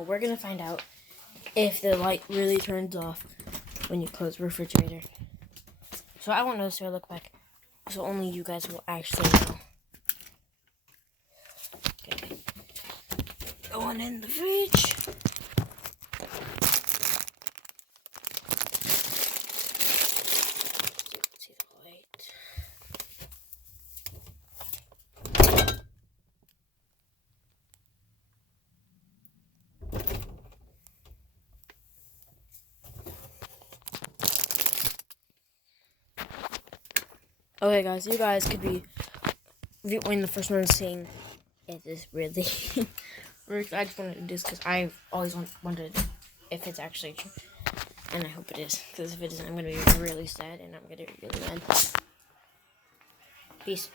So we're gonna find out if the light really turns off when you close the refrigerator. So I won't necessarily look back. So only you guys will actually know. Okay. Going in the fridge. See the light. Okay, guys, you guys could be when the first one seeing if this really works. I just wanted to do this because I've always wondered if it's actually true, and I hope it is. Because if it isn't, I'm gonna be really sad and I'm gonna be really mad. Peace.